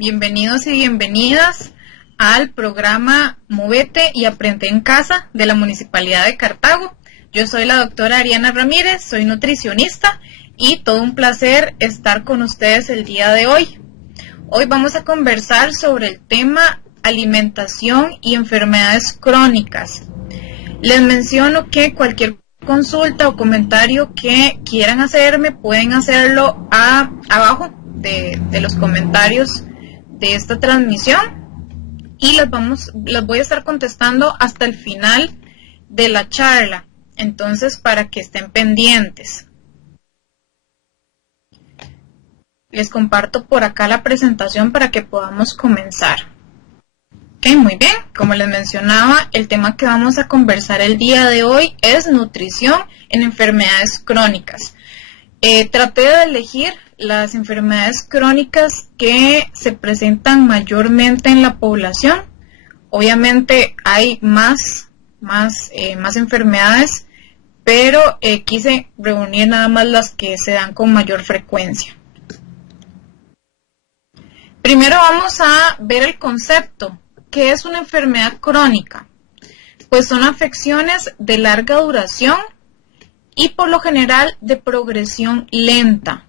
Bienvenidos y bienvenidas al programa Movete y Aprende en Casa de la Municipalidad de Cartago. Yo soy la doctora Ariana Ramírez, soy nutricionista y todo un placer estar con ustedes el día de hoy. Hoy vamos a conversar sobre el tema alimentación y enfermedades crónicas. Les menciono que cualquier consulta o comentario que quieran hacerme pueden hacerlo abajo de los comentarios de esta transmisión y las voy a estar contestando hasta el final de la charla, entonces para que estén pendientes. Les comparto por acá la presentación para que podamos comenzar. Ok, muy bien, como les mencionaba, el tema que vamos a conversar el día de hoy es nutrición en enfermedades crónicas. Traté de elegir las enfermedades crónicas que se presentan mayormente en la población. Obviamente hay más enfermedades, pero quise reunir nada más las que se dan con mayor frecuencia. Primero vamos a ver el concepto. ¿Qué es una enfermedad crónica? Pues son afecciones de larga duración y por lo general de progresión lenta.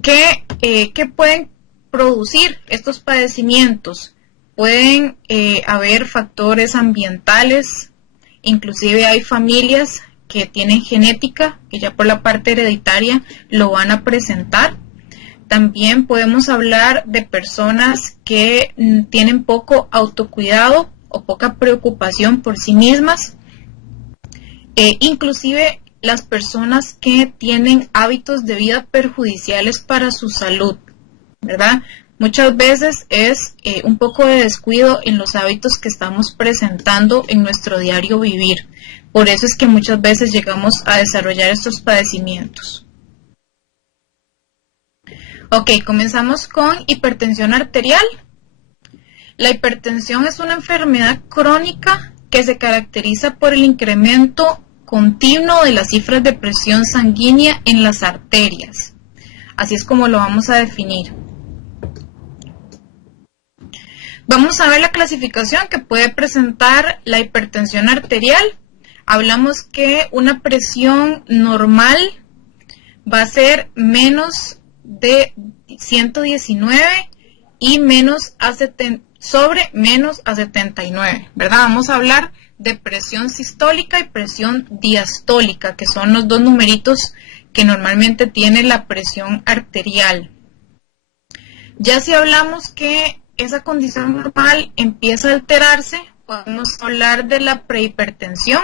¿Qué pueden producir estos padecimientos? Pueden haber factores ambientales, inclusive hay familias que tienen genética, que ya por la parte hereditaria lo van a presentar. También podemos hablar de personas que tienen poco autocuidado o poca preocupación por sí mismas. Inclusive las personas que tienen hábitos de vida perjudiciales para su salud, ¿verdad? Muchas veces es un poco de descuido en los hábitos que estamos presentando en nuestro diario vivir. Por eso es que muchas veces llegamos a desarrollar estos padecimientos. Ok, comenzamos con hipertensión arterial. La hipertensión es una enfermedad crónica que se caracteriza por el incremento continuo de las cifras de presión sanguínea en las arterias. Así es como lo vamos a definir. Vamos a ver la clasificación que puede presentar la hipertensión arterial. Hablamos que una presión normal va a ser menos de 119 y sobre menos a 79, ¿verdad? Vamos a hablar de presión sistólica y presión diastólica, que son los dos numeritos que normalmente tiene la presión arterial. Ya si hablamos que esa condición normal empieza a alterarse, podemos hablar de la prehipertensión,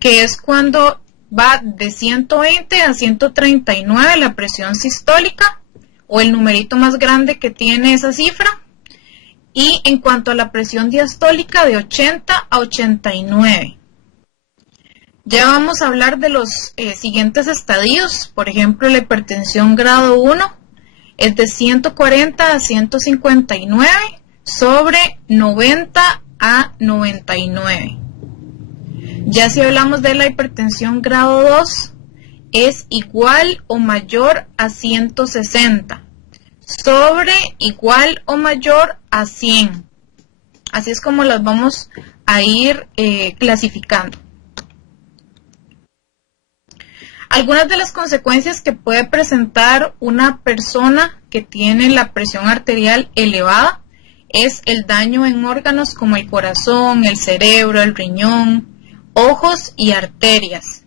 que es cuando va de 120 a 139 la presión sistólica, o el numerito más grande que tiene esa cifra. Y en cuanto a la presión diastólica, de 80 a 89. Ya vamos a hablar de los siguientes estadios. Por ejemplo, la hipertensión grado 1 es de 140 a 159 sobre 90 a 99. Ya si hablamos de la hipertensión grado 2, es igual o mayor a 160, sobre igual o mayor a 100. Así es como las vamos a ir clasificando. Algunas de las consecuencias que puede presentar una persona que tiene la presión arterial elevada es el daño en órganos como el corazón, el cerebro, el riñón, ojos y arterias.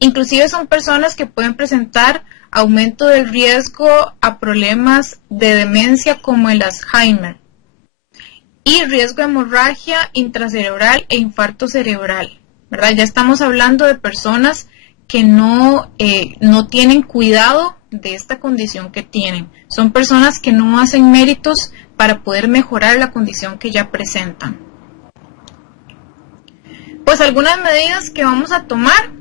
Inclusive son personas que pueden presentar aumento del riesgo a problemas de demencia como el Alzheimer y riesgo de hemorragia intracerebral e infarto cerebral, ¿verdad? Ya estamos hablando de personas que no tienen cuidado de esta condición que tienen. Son personas que no hacen méritos para poder mejorar la condición que ya presentan. Pues algunas medidas que vamos a tomar.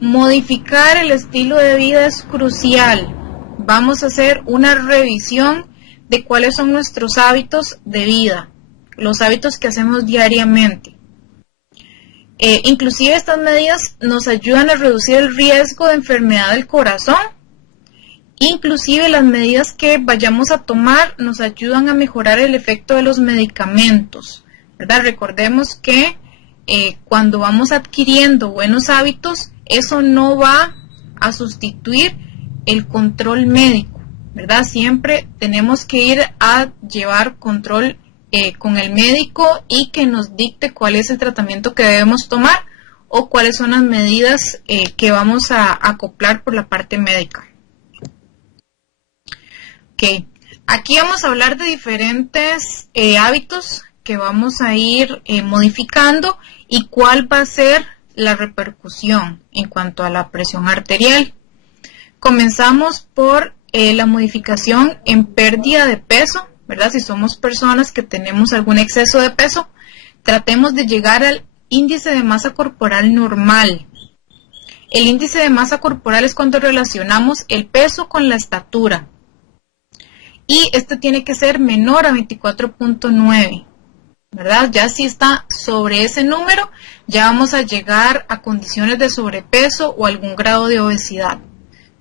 Modificar el estilo de vida es crucial. Vamos a hacer una revisión de cuáles son nuestros hábitos de vida, los hábitos que hacemos diariamente. Inclusive estas medidas nos ayudan a reducir el riesgo de enfermedad del corazón Inclusive las medidas que vayamos a tomar nos ayudan a mejorar el efecto de los medicamentos, ¿verdad? Recordemos que cuando vamos adquiriendo buenos hábitos, eso no va a sustituir el control médico, ¿verdad? Siempre tenemos que ir a llevar control con el médico y que nos dicte cuál es el tratamiento que debemos tomar o cuáles son las medidas que vamos a acoplar por la parte médica. Ok, aquí vamos a hablar de diferentes hábitos que vamos a ir modificando y cuál va a ser la repercusión en cuanto a la presión arterial. Comenzamos por la modificación en pérdida de peso, ¿verdad? Si somos personas que tenemos algún exceso de peso, tratemos de llegar al índice de masa corporal normal. El índice de masa corporal es cuando relacionamos el peso con la estatura. Y este tiene que ser menor a 24.9, ¿verdad? Ya si está sobre ese número, ya vamos a llegar a condiciones de sobrepeso o algún grado de obesidad,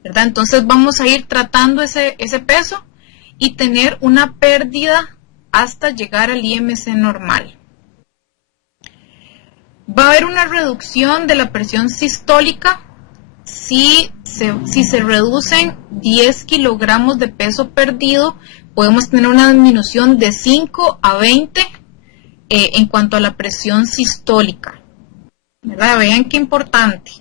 ¿verdad? Entonces vamos a ir tratando ese peso y tener una pérdida hasta llegar al IMC normal. Va a haber una reducción de la presión sistólica si se reducen 10 kilogramos de peso perdido, podemos tener una disminución de 5 a 20 en cuanto a la presión sistólica, ¿verdad? Vean qué importante.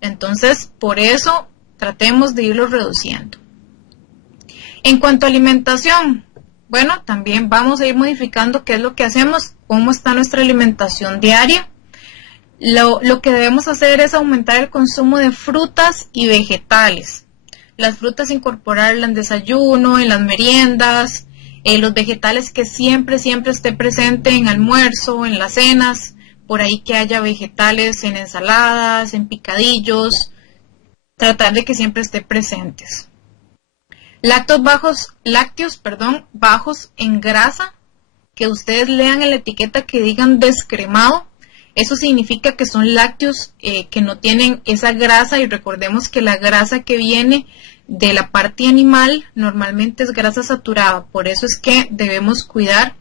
Entonces, por eso tratemos de irlo reduciendo. En cuanto a alimentación, bueno, también vamos a ir modificando qué es lo que hacemos, cómo está nuestra alimentación diaria. Lo que debemos hacer es aumentar el consumo de frutas y vegetales. Las frutas incorporarlas en desayuno, en las meriendas, los vegetales que siempre esté presente en almuerzo, en las cenas, por ahí que haya vegetales en ensaladas, en picadillos, tratar de que siempre esté presentes. Lácteos bajos en grasa, que ustedes lean en la etiqueta que digan descremado. Eso significa que son lácteos que no tienen esa grasa, y recordemos que la grasa que viene de la parte animal normalmente es grasa saturada. Por eso es que debemos cuidar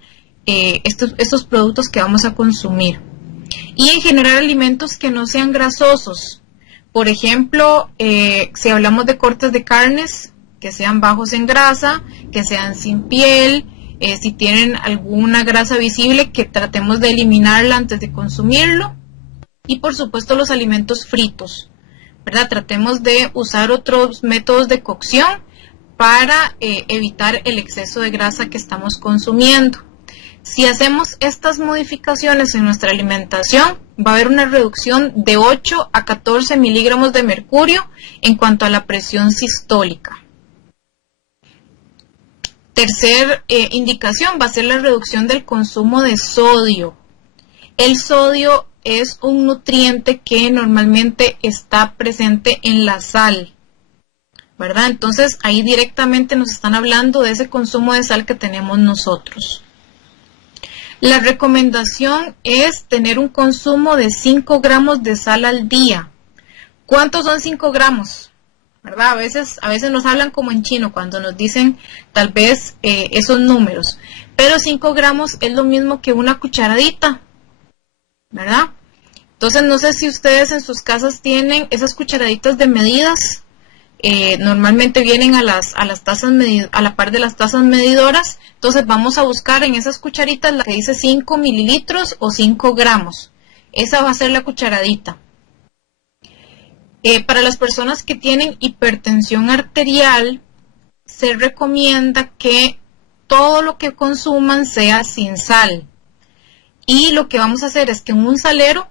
estos productos que vamos a consumir. Y en general alimentos que no sean grasosos. Por ejemplo, si hablamos de cortes de carnes, que sean bajos en grasa, que sean sin piel. Si tienen alguna grasa visible, que tratemos de eliminarla antes de consumirlo. Y por supuesto los alimentos fritos, ¿verdad? Tratemos de usar otros métodos de cocción para evitar el exceso de grasa que estamos consumiendo. Si hacemos estas modificaciones en nuestra alimentación, va a haber una reducción de 8 a 14 miligramos de mercurio en cuanto a la presión sistólica. Tercer indicación va a ser la reducción del consumo de sodio. El sodio es un nutriente que normalmente está presente en la sal, ¿verdad? Entonces ahí directamente nos están hablando de ese consumo de sal que tenemos nosotros. La recomendación es tener un consumo de 5 gramos de sal al día. ¿Cuántos son 5 gramos? ¿Verdad? A veces nos hablan como en chino cuando nos dicen tal vez esos números, pero 5 gramos es lo mismo que una cucharadita, ¿verdad? Entonces no sé si ustedes en sus casas tienen esas cucharaditas de medidas, normalmente vienen a las tazas a la par de las tazas medidoras. Entonces vamos a buscar en esas cucharitas la que dice 5 mililitros o 5 gramos, esa va a ser la cucharadita. Para las personas que tienen hipertensión arterial, se recomienda que todo lo que consuman sea sin sal. Y lo que vamos a hacer es que en un salero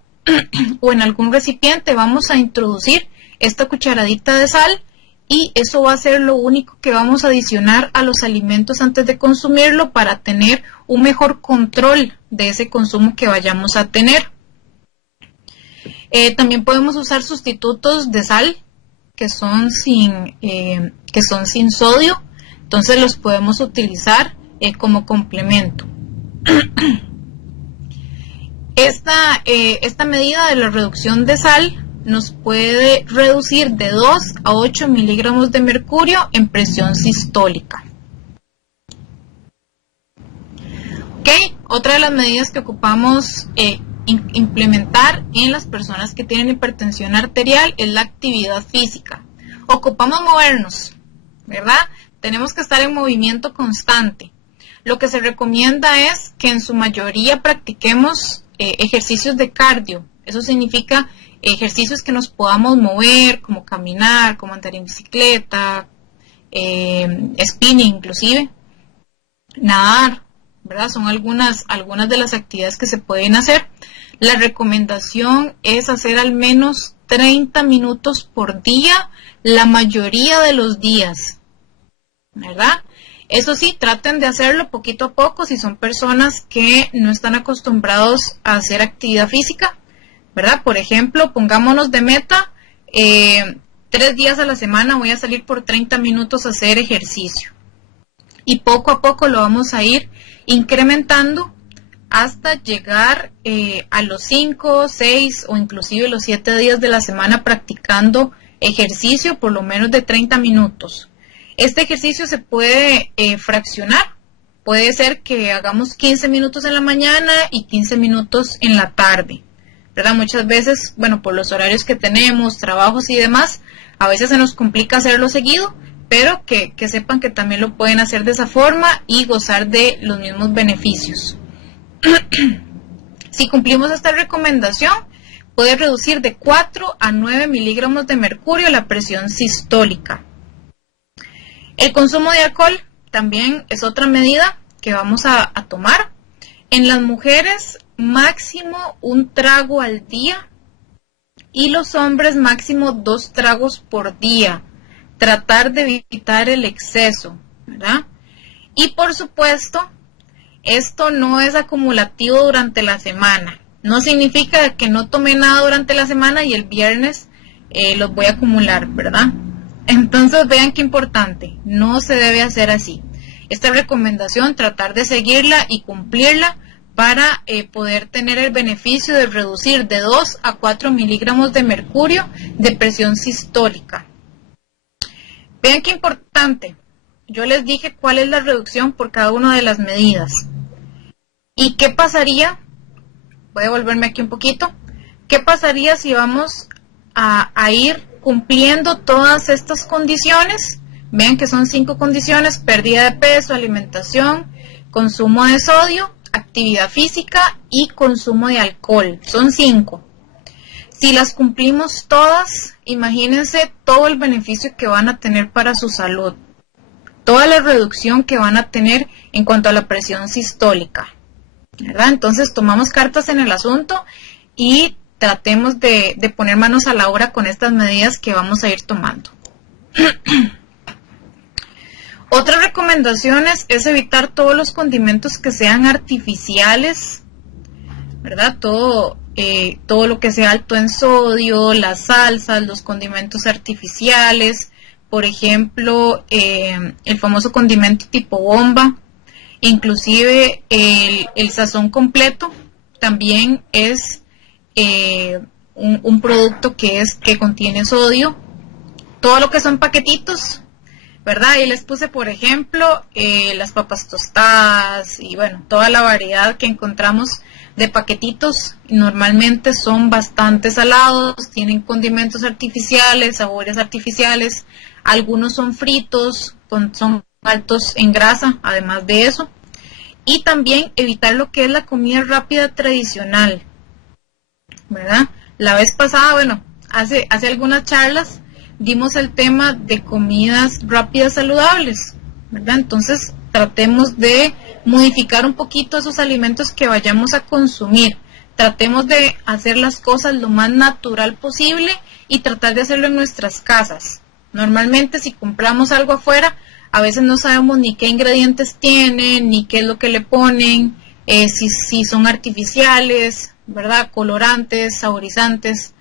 o en algún recipiente vamos a introducir esta cucharadita de sal, y eso va a ser lo único que vamos a adicionar a los alimentos antes de consumirlo para tener un mejor control de ese consumo que vayamos a tener. También podemos usar sustitutos de sal que son sin sodio, entonces los podemos utilizar como complemento. Esta medida de la reducción de sal nos puede reducir de 2 a 8 miligramos de mercurio en presión sistólica. Ok, otra de las medidas que ocupamos implementar en las personas que tienen hipertensión arterial es la actividad física. Ocupamos movernos, ¿verdad? Tenemos que estar en movimiento constante. Lo que se recomienda es que en su mayoría practiquemos ejercicios de cardio. Eso significa ejercicios que nos podamos mover, como caminar, como andar en bicicleta, spinning inclusive, nadar, ¿verdad? Son algunas de las actividades que se pueden hacer. La recomendación es hacer al menos 30 minutos por día, la mayoría de los días, ¿verdad? Eso sí, traten de hacerlo poquito a poco si son personas que no están acostumbrados a hacer actividad física, ¿verdad? Por ejemplo, pongámonos de meta, 3 días a la semana voy a salir por 30 minutos a hacer ejercicio. Y poco a poco lo vamos a ir incrementando hasta llegar a los 5, 6 o inclusive los 7 días de la semana practicando ejercicio por lo menos de 30 minutos. Este ejercicio se puede fraccionar. Puede ser que hagamos 15 minutos en la mañana y 15 minutos en la tarde, ¿verdad? Muchas veces, bueno, por los horarios que tenemos, trabajos y demás, a veces se nos complica hacerlo seguido, pero que sepan que también lo pueden hacer de esa forma y gozar de los mismos beneficios. Si cumplimos esta recomendación, puede reducir de 4 a 9 miligramos de mercurio la presión sistólica. El consumo de alcohol también es otra medida que vamos a tomar. En las mujeres, máximo 1 trago al día y los hombres máximo 2 tragos por día. Tratar de evitar el exceso, ¿verdad? Y por supuesto, esto no es acumulativo durante la semana. No significa que no tome nada durante la semana y el viernes los voy a acumular, ¿verdad? Entonces vean qué importante, no se debe hacer así. Esta recomendación, tratar de seguirla y cumplirla para poder tener el beneficio de reducir de 2 a 4 miligramos de mercurio de presión sistólica. Vean qué importante, yo les dije cuál es la reducción por cada una de las medidas. ¿Y qué pasaría? Voy a volverme aquí un poquito. ¿Qué pasaría si vamos a ir cumpliendo todas estas condiciones? Vean que son 5 condiciones: pérdida de peso, alimentación, consumo de sodio, actividad física y consumo de alcohol. Son 5. Si las cumplimos todas, imagínense todo el beneficio que van a tener para su salud, toda la reducción que van a tener en cuanto a la presión sistólica, ¿verdad? Entonces tomamos cartas en el asunto y tratemos de poner manos a la obra con estas medidas que vamos a ir tomando. Otras recomendaciones es evitar todos los condimentos que sean artificiales, ¿verdad? Todo lo que sea alto en sodio, las salsas, los condimentos artificiales, por ejemplo, el famoso condimento tipo bomba, inclusive el sazón completo también es un producto que contiene sodio. Todo lo que son paquetitos, ¿verdad? Ahí les puse, por ejemplo, las papas tostadas y bueno, toda la variedad que encontramos de paquetitos. Normalmente son bastante salados, tienen condimentos artificiales, sabores artificiales, algunos son fritos, son altos en grasa, además de eso. Y también evitar lo que es la comida rápida tradicional, ¿verdad? La vez pasada, bueno, hace algunas charlas dimos el tema de comidas rápidas saludables, ¿verdad? Entonces tratemos de modificar un poquito esos alimentos que vayamos a consumir. Tratemos de hacer las cosas lo más natural posible y tratar de hacerlo en nuestras casas. Normalmente si compramos algo afuera, a veces no sabemos ni qué ingredientes tienen, ni qué es lo que le ponen, si son artificiales, ¿verdad? Colorantes, saborizantes.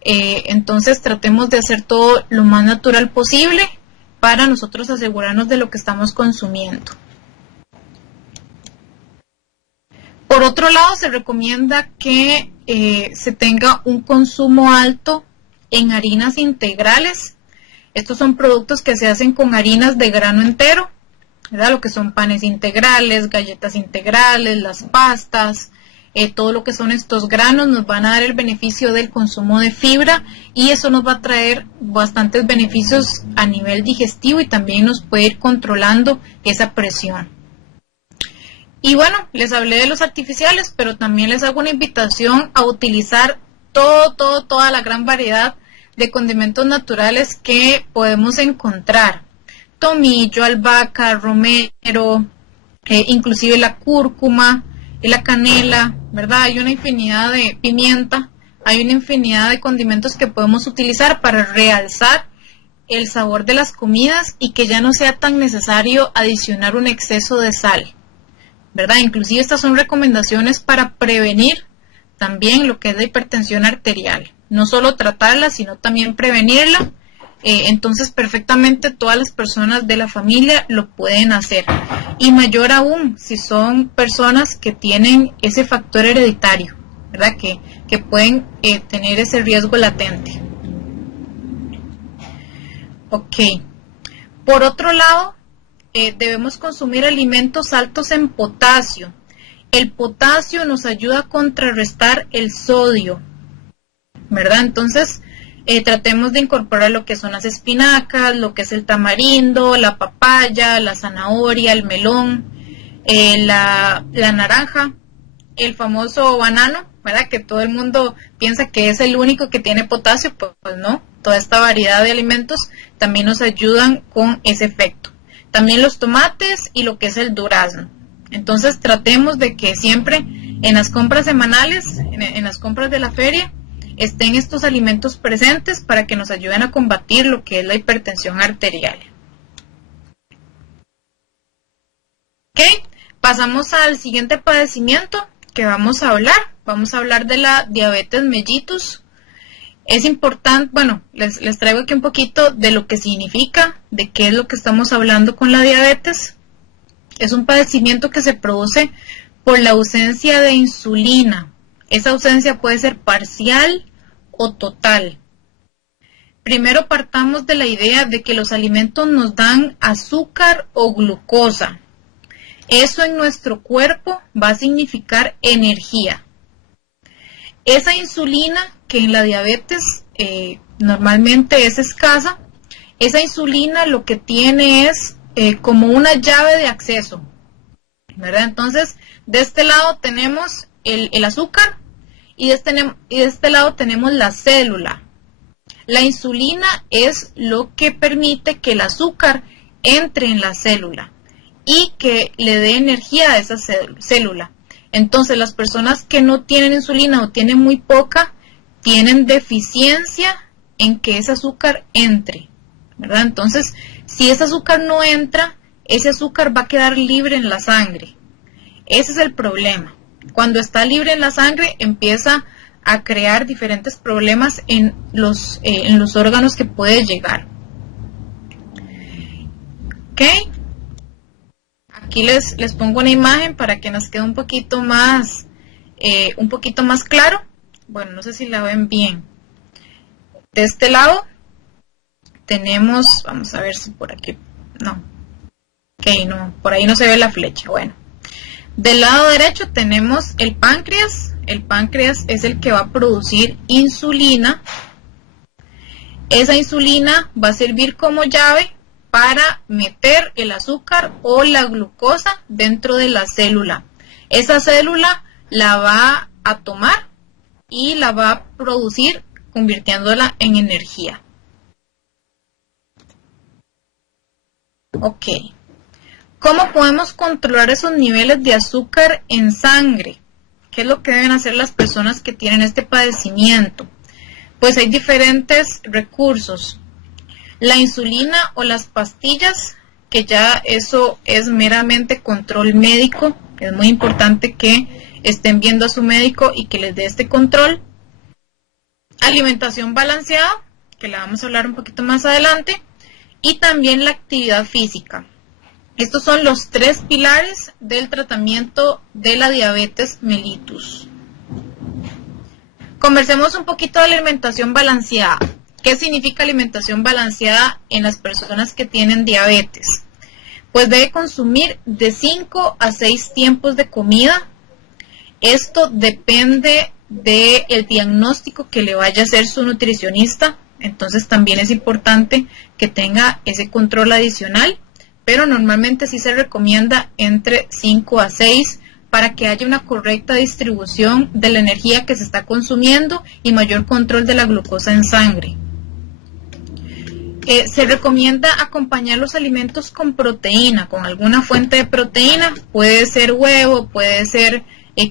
Entonces tratemos de hacer todo lo más natural posible para nosotros asegurarnos de lo que estamos consumiendo. Por otro lado, se recomienda que se tenga un consumo alto en harinas integrales. Estos son productos que se hacen con harinas de grano entero, ¿verdad? Lo que son panes integrales, galletas integrales, las pastas, todo lo que son estos granos nos van a dar el beneficio del consumo de fibra y eso nos va a traer bastantes beneficios a nivel digestivo y también nos puede ir controlando esa presión. Y bueno, les hablé de los artificiales, pero también les hago una invitación a utilizar toda la gran variedad de condimentos naturales que podemos encontrar. Tomillo, albahaca, romero, inclusive la cúrcuma, la canela, ¿verdad? Hay una infinidad de pimienta, hay una infinidad de condimentos que podemos utilizar para realzar el sabor de las comidas y que ya no sea tan necesario adicionar un exceso de sal, ¿verdad? Inclusive estas son recomendaciones para prevenir también lo que es la hipertensión arterial. No solo tratarla, sino también prevenirla. Entonces perfectamente todas las personas de la familia lo pueden hacer. Y mayor aún si son personas que tienen ese factor hereditario, ¿verdad? Que pueden tener ese riesgo latente. Ok. Por otro lado, debemos consumir alimentos altos en potasio. El potasio nos ayuda a contrarrestar el sodio, ¿verdad? Entonces, tratemos de incorporar lo que son las espinacas, lo que es el tamarindo, la papaya, la zanahoria, el melón, la naranja, el famoso banano, ¿verdad? Que todo el mundo piensa que es el único que tiene potasio, pues no. Toda esta variedad de alimentos también nos ayudan con ese efecto. También los tomates y lo que es el durazno. Entonces tratemos de que siempre en las compras semanales, en las compras de la feria, estén estos alimentos presentes para que nos ayuden a combatir lo que es la hipertensión arterial. Ok, pasamos al siguiente padecimiento que vamos a hablar. Vamos a hablar de la diabetes mellitus. Es importante, bueno, les traigo aquí un poquito de lo que significa, de qué es lo que estamos hablando con la diabetes. Es un padecimiento que se produce por la ausencia de insulina. Esa ausencia puede ser parcial o total. Primero partamos de la idea de que los alimentos nos dan azúcar o glucosa. Eso en nuestro cuerpo va a significar energía. Esa insulina que en la diabetes normalmente es escasa, esa insulina lo que tiene es como una llave de acceso, ¿verdad? Entonces, de este lado tenemos el azúcar y de este lado tenemos la célula. La insulina es lo que permite que el azúcar entre en la célula y que le dé energía a esa célula. Entonces, las personas que no tienen insulina o tienen muy poca, tienen deficiencia en que ese azúcar entre, ¿verdad? Entonces, si ese azúcar no entra, ese azúcar va a quedar libre en la sangre. Ese es el problema. Cuando está libre en la sangre, empieza a crear diferentes problemas en los órganos que puede llegar. ¿Ok? Aquí les pongo una imagen para que nos quede un poquito más claro. Bueno, no sé si la ven bien. De este lado tenemos, vamos a ver si por aquí, no. Ok, no, por ahí no se ve la flecha. Bueno, del lado derecho tenemos el páncreas. El páncreas es el que va a producir insulina. Esa insulina va a servir como llave para meter el azúcar o la glucosa dentro de la célula. Esa célula la va a tomar y la va a producir convirtiéndola en energía. Ok. ¿Cómo podemos controlar esos niveles de azúcar en sangre? ¿Qué es lo que deben hacer las personas que tienen este padecimiento? Pues hay diferentes recursos. La insulina o las pastillas, que ya eso es meramente control médico. Es muy importante que estén viendo a su médico y que les dé este control. Alimentación balanceada, que la vamos a hablar un poquito más adelante. Y también la actividad física. Estos son los 3 pilares del tratamiento de la diabetes mellitus. Conversemos un poquito de la alimentación balanceada. ¿Qué significa alimentación balanceada en las personas que tienen diabetes? Pues debe consumir de 5 a 6 tiempos de comida. Esto depende del diagnóstico que le vaya a hacer su nutricionista. Entonces también es importante que tenga ese control adicional, pero normalmente sí se recomienda entre 5 a 6 para que haya una correcta distribución de la energía que se está consumiendo y mayor control de la glucosa en sangre. Se recomienda acompañar los alimentos con proteína, con alguna fuente de proteína. Puede ser huevo, puede ser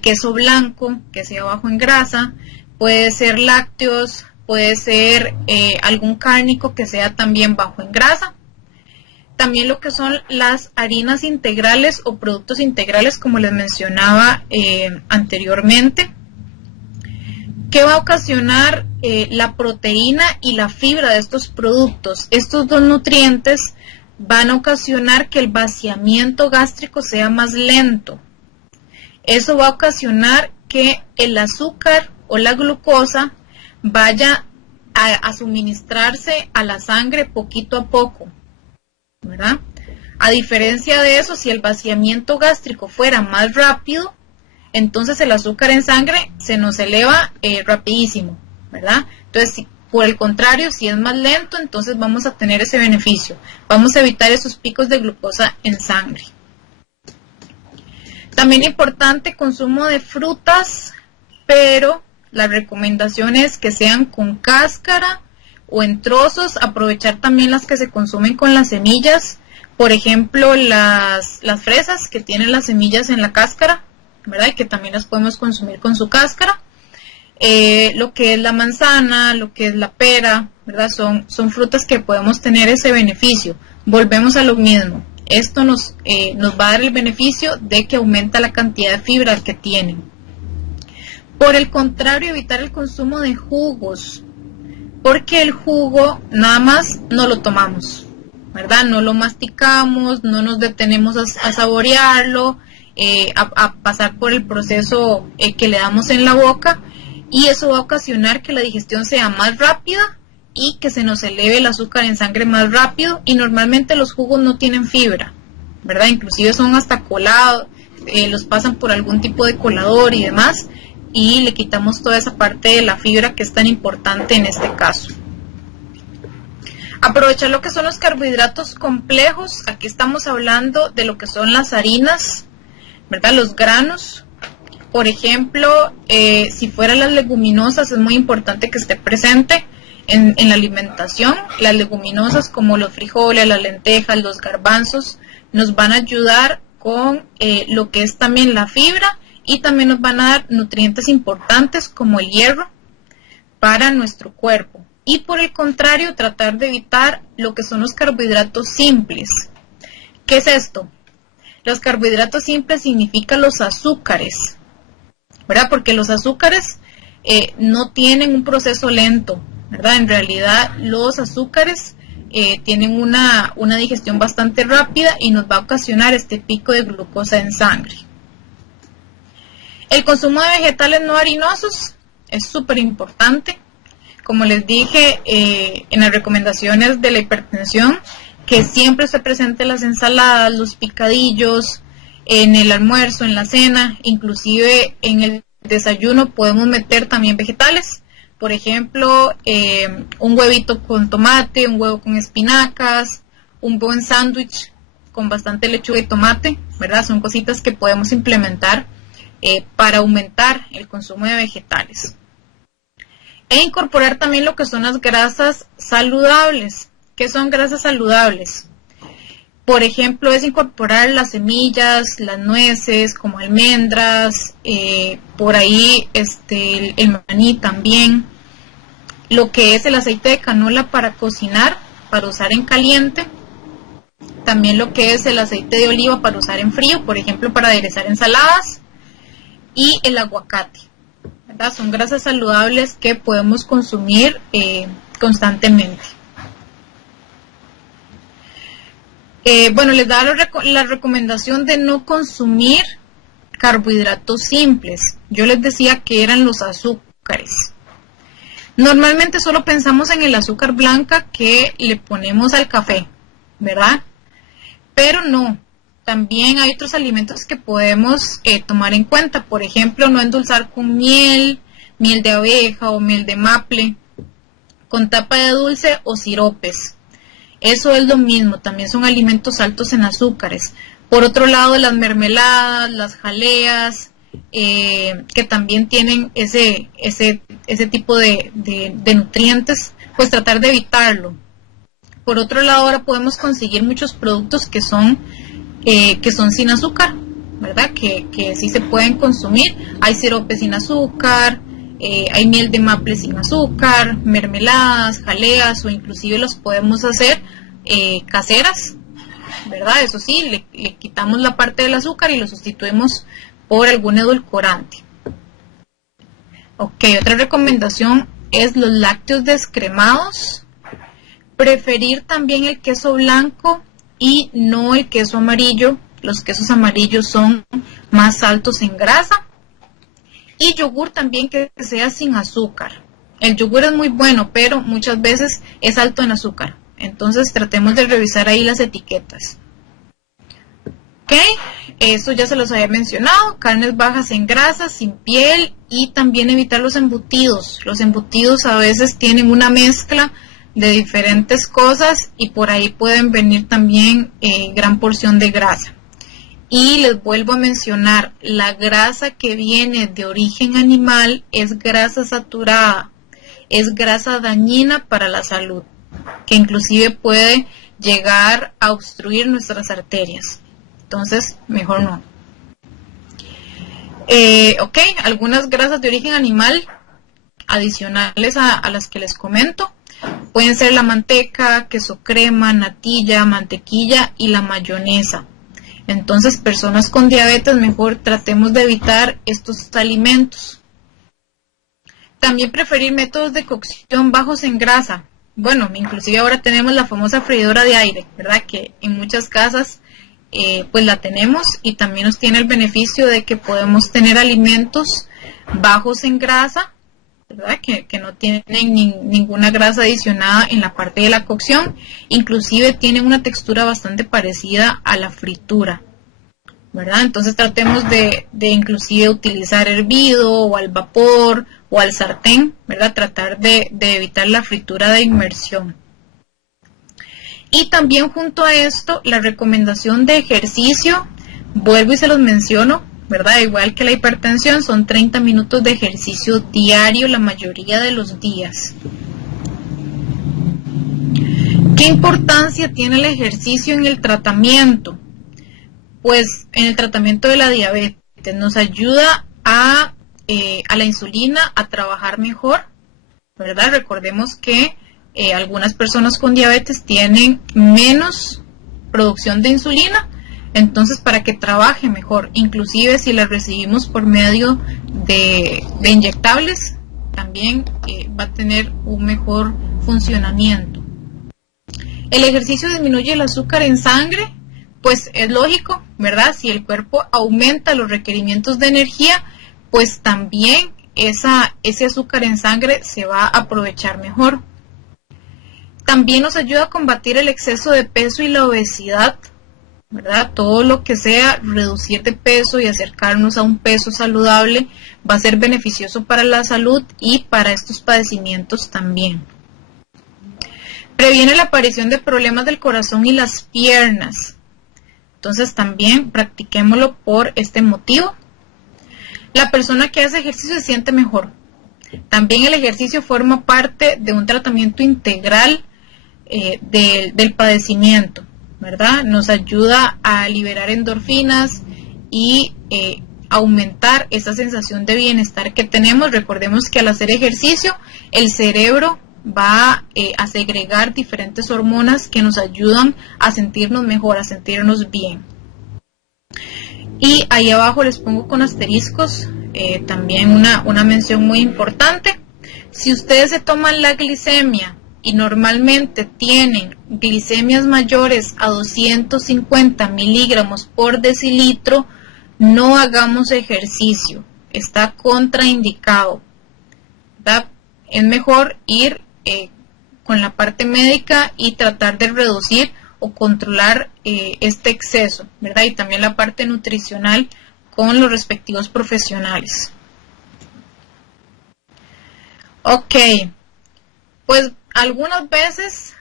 queso blanco, que sea bajo en grasa, puede ser lácteos, puede ser algún cárnico que sea también bajo en grasa. También lo que son las harinas integrales o productos integrales, como les mencionaba anteriormente. ¿Qué va a ocasionar la proteína y la fibra de estos productos? Estos dos nutrientes van a ocasionar que el vaciamiento gástrico sea más lento. Eso va a ocasionar que el azúcar o la glucosa vaya a suministrarse a la sangre poquito a poco, ¿verdad? A diferencia de eso, si el vaciamiento gástrico fuera más rápido, entonces el azúcar en sangre se nos eleva rapidísimo, ¿verdad? Entonces, por el contrario, si es más lento, entonces vamos a tener ese beneficio. Vamos a evitar esos picos de glucosa en sangre. También importante consumo de frutas, pero la recomendación es que sean con cáscara o en trozos. Aprovechar también las que se consumen con las semillas. Por ejemplo, las fresas que tienen las semillas en la cáscara, ¿verdad? Y que también las podemos consumir con su cáscara. Lo que es la manzana, lo que es la pera, ¿verdad? Son frutas que podemos tener ese beneficio. Volvemos a lo mismo. Esto nos va a dar el beneficio de que aumenta la cantidad de fibra que tienen. Por el contrario, evitar el consumo de jugos, porque el jugo nada más no lo tomamos, ¿verdad? No lo masticamos, no nos detenemos a saborearlo, a pasar por el proceso que le damos en la boca, y eso va a ocasionar que la digestión sea más rápida y que se nos eleve el azúcar en sangre más rápido. Y normalmente los jugos no tienen fibra, ¿verdad? Inclusive son hasta colados, los pasan por algún tipo de colador y demás, y le quitamos toda esa parte de la fibra que es tan importante en este caso. Aprovechar lo que son los carbohidratos complejos. Aquí estamos hablando de lo que son las harinas, ¿verdad? Los granos. Por ejemplo, si fueran las leguminosas, es muy importante que esté presente en la alimentación. Las leguminosas como los frijoles, las lentejas, los garbanzos, nos van a ayudar con lo que es también la fibra, y también nos van a dar nutrientes importantes como el hierro para nuestro cuerpo. Y por el contrario, tratar de evitar lo que son los carbohidratos simples. ¿Qué es esto? Los carbohidratos simples significan los azúcares, ¿verdad? Porque los azúcares no tienen un proceso lento, ¿verdad? En realidad los azúcares tienen una digestión bastante rápida y nos va a ocasionar este pico de glucosa en sangre. El consumo de vegetales no harinosos es súper importante. Como les dije en las recomendaciones de la hipertensión, que siempre esté presente las ensaladas, los picadillos, en el almuerzo, en la cena, inclusive en el desayuno podemos meter también vegetales. Por ejemplo, un huevito con tomate, un huevo con espinacas, un buen sándwich con bastante lechuga y tomate, ¿verdad? Son cositas que podemos implementar para aumentar el consumo de vegetales. E incorporar también lo que son las grasas saludables. ¿Qué son grasas saludables? Por ejemplo, es incorporar las semillas, las nueces, como almendras, por ahí el maní también. Lo que es el aceite de canola para cocinar, para usar en caliente. También lo que es el aceite de oliva para usar en frío, por ejemplo, para aderezar ensaladas. Y el aguacate, ¿verdad? Son grasas saludables que podemos consumir constantemente. Bueno, les da la recomendación de no consumir carbohidratos simples. Yo les decía que eran los azúcares. Normalmente solo pensamos en el azúcar blanca que le ponemos al café, ¿verdad? Pero no, también hay otros alimentos que podemos tomar en cuenta. Por ejemplo, no endulzar con miel, miel de abeja o miel de maple, con tapa de dulce o siropes. Eso es lo mismo, también son alimentos altos en azúcares. Por otro lado, las mermeladas, las jaleas, que también tienen ese tipo de nutrientes, pues tratar de evitarlo. Por otro lado, ahora podemos conseguir muchos productos que son sin azúcar, ¿verdad? Que sí se pueden consumir. Hay siropes sin azúcar, hay miel de maple sin azúcar, mermeladas, jaleas, o inclusive los podemos hacer caseras, ¿verdad? Eso sí, le quitamos la parte del azúcar y lo sustituimos por algún edulcorante. Ok, otra recomendación es los lácteos descremados. Preferir también el queso blanco y no el queso amarillo. Los quesos amarillos son más altos en grasa. Y yogur también que sea sin azúcar. El yogur es muy bueno, pero muchas veces es alto en azúcar. Entonces tratemos de revisar ahí las etiquetas. Ok, eso ya se los había mencionado. Carnes bajas en grasa, sin piel, y también evitar los embutidos. Los embutidos a veces tienen una mezcla de diferentes cosas y por ahí pueden venir también gran porción de grasa. Y les vuelvo a mencionar, la grasa que viene de origen animal es grasa saturada, es grasa dañina para la salud, que inclusive puede llegar a obstruir nuestras arterias. Entonces, mejor no. Ok, algunas grasas de origen animal adicionales a las que les comento pueden ser la manteca, queso crema, natilla, mantequilla y la mayonesa. Entonces, personas con diabetes, mejor tratemos de evitar estos alimentos. También preferir métodos de cocción bajos en grasa. Bueno, inclusive ahora tenemos la famosa freidora de aire, ¿verdad? Que en muchas casas pues la tenemos y también nos tiene el beneficio de que podemos tener alimentos bajos en grasa, ¿verdad? Que no tienen ninguna grasa adicionada en la parte de la cocción, inclusive tienen una textura bastante parecida a la fritura, ¿verdad? Entonces tratemos de inclusive utilizar hervido o al vapor o al sartén, ¿verdad? Tratar de evitar la fritura de inmersión. Y también junto a esto, la recomendación de ejercicio, vuelvo y se los menciono, ¿verdad? Igual que la hipertensión, son 30 minutos de ejercicio diario la mayoría de los días. ¿Qué importancia tiene el ejercicio en el tratamiento? Pues en el tratamiento de la diabetes nos ayuda a la insulina a trabajar mejor, ¿verdad? Recordemos que algunas personas con diabetes tienen menos producción de insulina, entonces para que trabaje mejor, inclusive si la recibimos por medio de inyectables, también va a tener un mejor funcionamiento. El ejercicio disminuye el azúcar en sangre, pues es lógico, ¿verdad? Si el cuerpo aumenta los requerimientos de energía, pues también ese azúcar en sangre se va a aprovechar mejor. También nos ayuda a combatir el exceso de peso y la obesidad, ¿verdad? Todo lo que sea reducir de peso y acercarnos a un peso saludable va a ser beneficioso para la salud y para estos padecimientos también. Previene la aparición de problemas del corazón y las piernas. Entonces también practiquémoslo por este motivo. La persona que hace ejercicio se siente mejor. También el ejercicio forma parte de un tratamiento integral del padecimiento, ¿verdad? Nos ayuda a liberar endorfinas y aumentar esa sensación de bienestar que tenemos. Recordemos que al hacer ejercicio el cerebro va a segregar diferentes hormonas que nos ayudan a sentirnos mejor, a sentirnos bien. Y ahí abajo les pongo con asteriscos también una mención muy importante. Si ustedes se toman la glicemia y normalmente tienen glicemias mayores a 250 miligramos por decilitro, no hagamos ejercicio, está contraindicado, ¿verdad? es mejor ir con la parte médica y tratar de reducir o controlar este exceso, ¿verdad? Y también la parte nutricional con los respectivos profesionales. Ok, pues algunas veces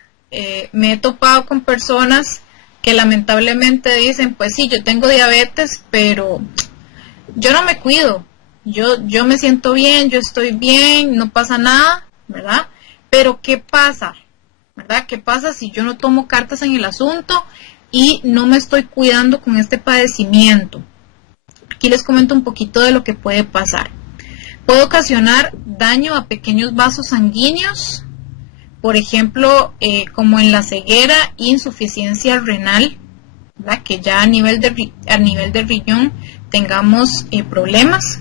me he topado con personas que lamentablemente dicen, pues sí, yo tengo diabetes, pero yo no me cuido, yo me siento bien, yo estoy bien, no pasa nada, ¿verdad? Pero ¿qué pasa? ¿Verdad? ¿Qué pasa si yo no tomo cartas en el asunto y no me estoy cuidando con este padecimiento? Aquí les comento un poquito de lo que puede pasar. Puede ocasionar daño a pequeños vasos sanguíneos, por ejemplo, como en la ceguera, insuficiencia renal, ¿verdad? Que ya a nivel de riñón tengamos problemas.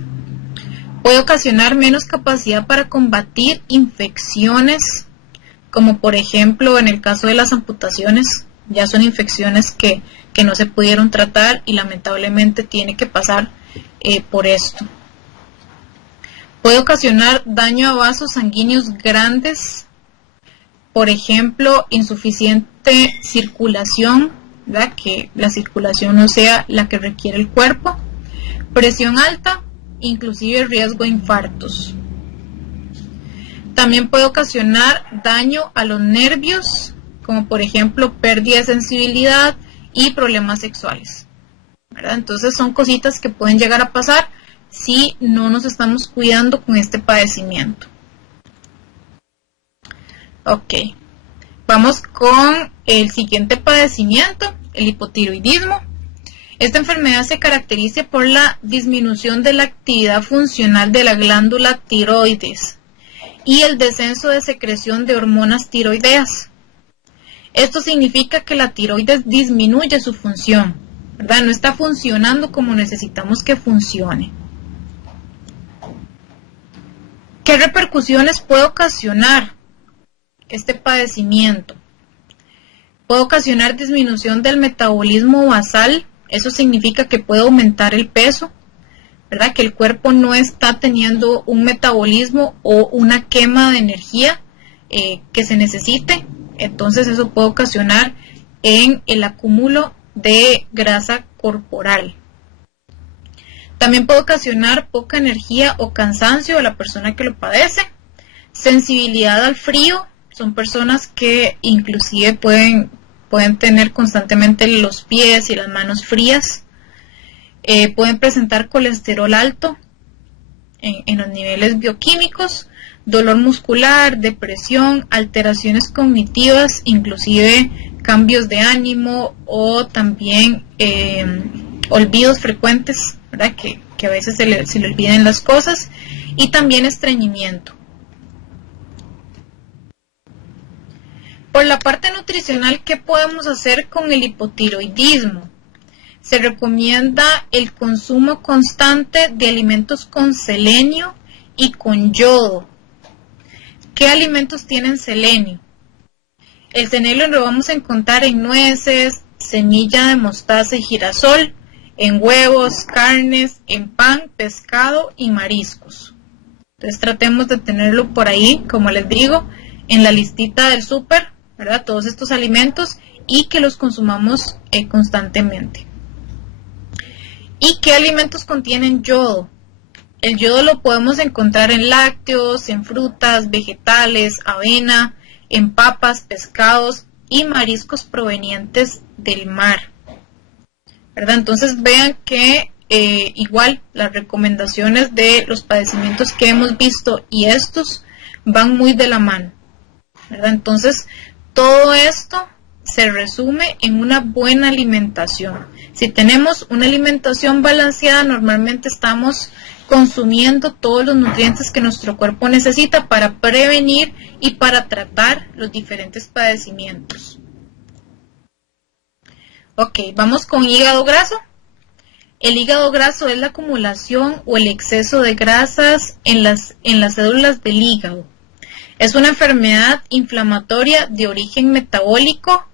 Puede ocasionar menos capacidad para combatir infecciones, como por ejemplo en el caso de las amputaciones, ya son infecciones que no se pudieron tratar y lamentablemente tiene que pasar por esto. Puede ocasionar daño a vasos sanguíneos grandes, por ejemplo, insuficiente circulación, ¿verdad? Que la circulación no sea la que requiere el cuerpo, presión alta, inclusive riesgo de infartos. También puede ocasionar daño a los nervios, como por ejemplo pérdida de sensibilidad y problemas sexuales, ¿verdad? Entonces son cositas que pueden llegar a pasar si no nos estamos cuidando con este padecimiento. Ok, vamos con el siguiente padecimiento, el hipotiroidismo. Esta enfermedad se caracteriza por la disminución de la actividad funcional de la glándula tiroides y el descenso de secreción de hormonas tiroideas. Esto significa que la tiroides disminuye su función, ¿verdad? No está funcionando como necesitamos que funcione. ¿Qué repercusiones puede ocasionar este padecimiento? Puede ocasionar disminución del metabolismo basal. Eso significa que puede aumentar el peso, ¿verdad? Que el cuerpo no está teniendo un metabolismo o una quema de energía que se necesite. Entonces eso puede ocasionar en el acúmulo de grasa corporal. También puede ocasionar poca energía o cansancio a la persona que lo padece. Sensibilidad al frío. Son personas que inclusive pueden tener constantemente los pies y las manos frías. Pueden presentar colesterol alto en los niveles bioquímicos, dolor muscular, depresión, alteraciones cognitivas, inclusive cambios de ánimo o también olvidos frecuentes, ¿verdad? Que a veces se le olviden las cosas, y también estreñimiento. Por la parte nutricional, ¿qué podemos hacer con el hipotiroidismo? Se recomienda el consumo constante de alimentos con selenio y con yodo. ¿Qué alimentos tienen selenio? El selenio lo vamos a encontrar en nueces, semilla de mostaza y girasol, en huevos, carnes, en pan, pescado y mariscos. Entonces tratemos de tenerlo por ahí, como les digo, en la listita del súper, ¿verdad? Todos estos alimentos, y que los consumamos constantemente. ¿Y qué alimentos contienen yodo? El yodo lo podemos encontrar en lácteos, en frutas, vegetales, avena, en papas, pescados y mariscos provenientes del mar, ¿verdad? Entonces vean que igual las recomendaciones de los padecimientos que hemos visto y estos van muy de la mano, ¿verdad? Entonces todo esto se resume en una buena alimentación. Si tenemos una alimentación balanceada, normalmente estamos consumiendo todos los nutrientes que nuestro cuerpo necesita para prevenir y para tratar los diferentes padecimientos. Ok, vamos con hígado graso. El hígado graso es la acumulación o el exceso de grasas en las células del hígado. Es una enfermedad inflamatoria de origen metabólico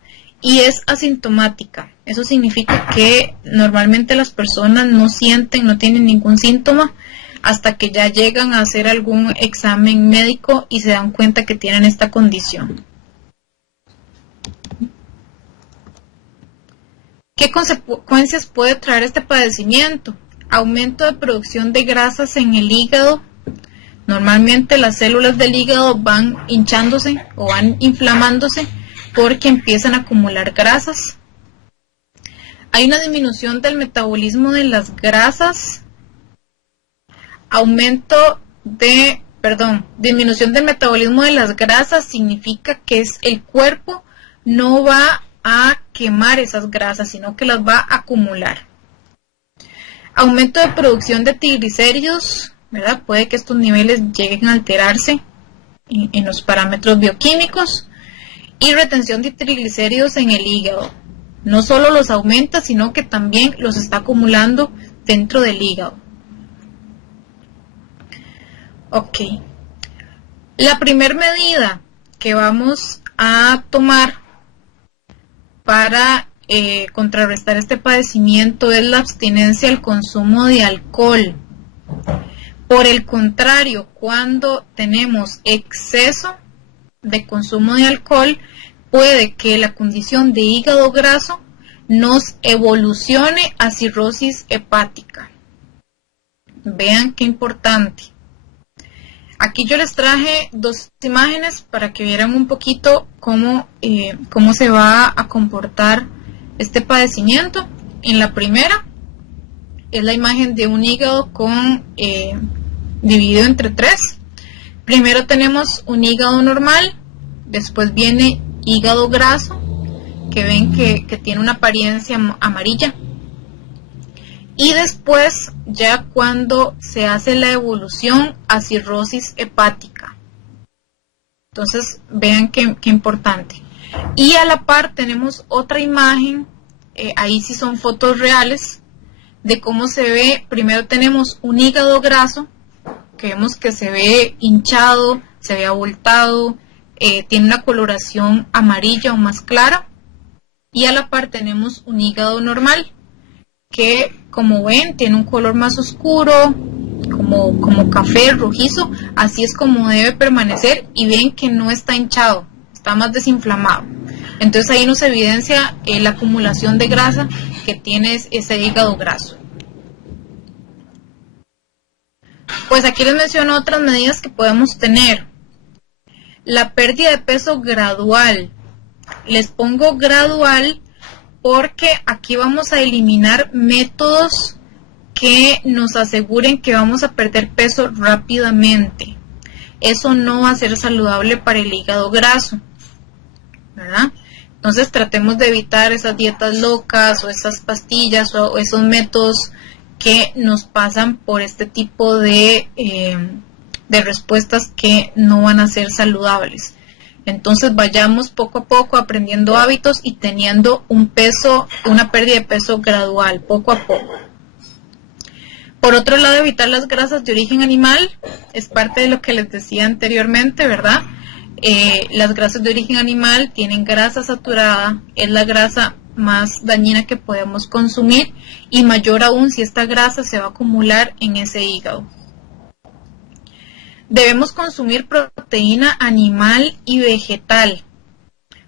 y es asintomática. Eso significa que normalmente las personas no sienten, no tienen ningún síntoma. hasta que ya llegan a hacer algún examen médico y se dan cuenta que tienen esta condición. ¿Qué consecuencias puede traer este padecimiento? Aumento de producción de grasas en el hígado. Normalmente las células del hígado van hinchándose o van inflamándose porque empiezan a acumular grasas. Hay una disminución del metabolismo de las grasas. Disminución del metabolismo de las grasas significa que el cuerpo no va a quemar esas grasas, sino que las va a acumular. Aumento de producción de triglicéridos, ¿verdad? Puede que estos niveles lleguen a alterarse en los parámetros bioquímicos. Y retención de triglicéridos en el hígado. No solo los aumenta, sino que también los está acumulando dentro del hígado. Ok. La primera medida que vamos a tomar para contrarrestar este padecimiento es la abstinencia al consumo de alcohol. Por el contrario, cuando tenemos exceso de consumo de alcohol, puede que la condición de hígado graso nos evolucione a cirrosis hepática. Vean qué importante. Aquí yo les traje dos imágenes para que vieran un poquito cómo se va a comportar este padecimiento. En la primera es la imagen de un hígado dividido entre 3. Primero tenemos un hígado normal, después viene hígado graso, que ven que tiene una apariencia amarilla, y después ya cuando se hace la evolución a cirrosis hepática. Entonces vean qué importante. Y a la par tenemos otra imagen, ahí sí son fotos reales, de cómo se ve. Primero tenemos un hígado graso, que vemos que se ve hinchado, se ve abultado, tiene una coloración amarilla o más clara, y a la par tenemos un hígado normal que, como ven, tiene un color más oscuro, como café rojizo. Así es como debe permanecer, y ven que no está hinchado, está más desinflamado. Entonces ahí nos evidencia la acumulación de grasa que tiene ese hígado graso. Pues aquí les menciono otras medidas que podemos tener. La pérdida de peso gradual. Les pongo gradual porque aquí vamos a eliminar métodos que nos aseguren que vamos a perder peso rápidamente. Eso no va a ser saludable para el hígado graso, ¿verdad? Entonces tratemos de evitar esas dietas locas o esas pastillas o esos métodos que nos pasan por este tipo de respuestas que no van a ser saludables. Entonces vayamos poco a poco aprendiendo hábitos y teniendo una pérdida de peso gradual, poco a poco. Por otro lado, evitar las grasas de origen animal es parte de lo que les decía anteriormente, ¿verdad? Las grasas de origen animal tienen grasa saturada, es la grasa más dañina que podemos consumir, y mayor aún si esta grasa se va a acumular en ese hígado. Debemos consumir proteína animal y vegetal.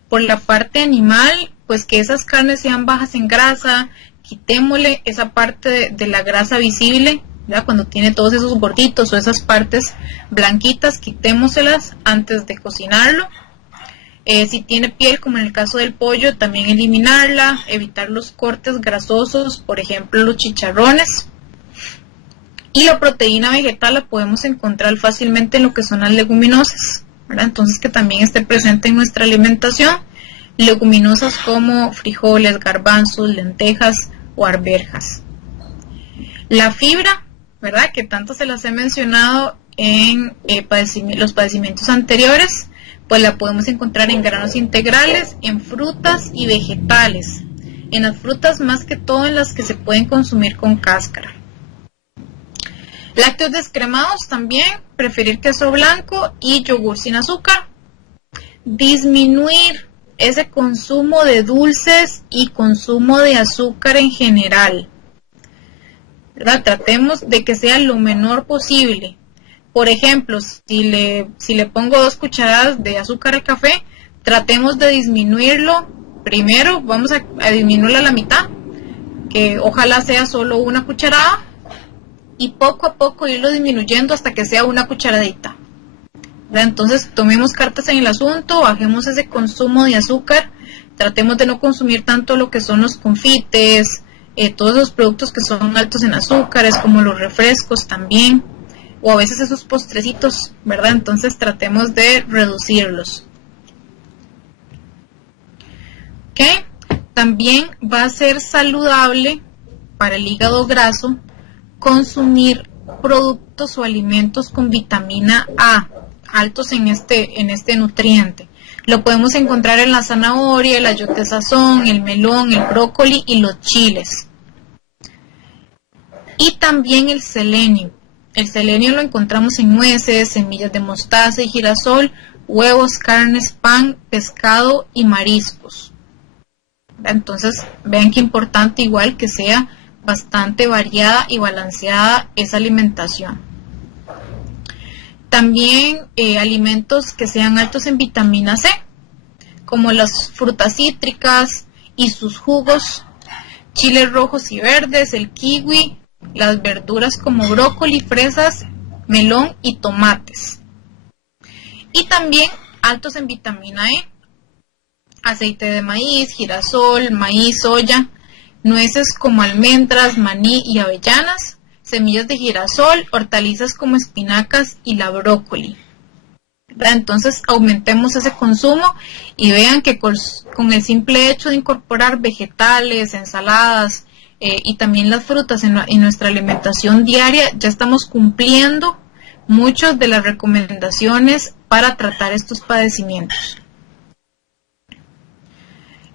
Por la parte animal, pues que esas carnes sean bajas en grasa, quitémosle esa parte de la grasa visible, ¿verdad? Cuando tiene todos esos gorditos o esas partes blanquitas, quitémoselas antes de cocinarlo. Si tiene piel, como en el caso del pollo, también eliminarla, evitar los cortes grasosos, por ejemplo los chicharrones. Y la proteína vegetal la podemos encontrar fácilmente en lo que son las leguminosas, ¿verdad? Entonces que también esté presente en nuestra alimentación. Leguminosas como frijoles, garbanzos, lentejas o arvejas. La fibra, ¿verdad? Que tanto se las he mencionado en los padecimientos anteriores, pues la podemos encontrar en granos integrales, en frutas y vegetales. En las frutas más que todo en las que se pueden consumir con cáscara. Lácteos descremados también, preferir queso blanco y yogur sin azúcar. Disminuir ese consumo de dulces y consumo de azúcar en general. ¿verdad? Tratemos de que sea lo menor posible. Por ejemplo, si le pongo 2 cucharadas de azúcar al café, tratemos de disminuirlo. Primero vamos a disminuirlo a la mitad, que ojalá sea solo 1 cucharada, y poco a poco irlo disminuyendo hasta que sea 1 cucharadita. ¿Verdad? Entonces tomemos cartas en el asunto, bajemos ese consumo de azúcar, tratemos de no consumir tanto lo que son los confites, todos los productos que son altos en azúcares, como los refrescos también, o a veces esos postrecitos, ¿verdad? Entonces tratemos de reducirlos. ¿Ok? También va a ser saludable para el hígado graso consumir productos o alimentos con vitamina A, altos en este nutriente. Lo podemos encontrar en la zanahoria, el ayote sazón, el melón, el brócoli y los chiles. Y también el selenio. El selenio lo encontramos en nueces, semillas de mostaza y girasol, huevos, carnes, pan, pescado y mariscos. Entonces, vean qué importante igual que sea bastante variada y balanceada esa alimentación. También alimentos que sean altos en vitamina C, como las frutas cítricas y sus jugos, chiles rojos y verdes, el kiwi, las verduras como brócoli, fresas, melón y tomates. Y también altos en vitamina E, aceite de maíz, girasol, maíz, soya, nueces como almendras, maní y avellanas, semillas de girasol, hortalizas como espinacas y la brócoli. ¿Verdad? Entonces aumentemos ese consumo y vean que con el simple hecho de incorporar vegetales, ensaladas y también las frutas en nuestra alimentación diaria, ya estamos cumpliendo muchas de las recomendaciones para tratar estos padecimientos.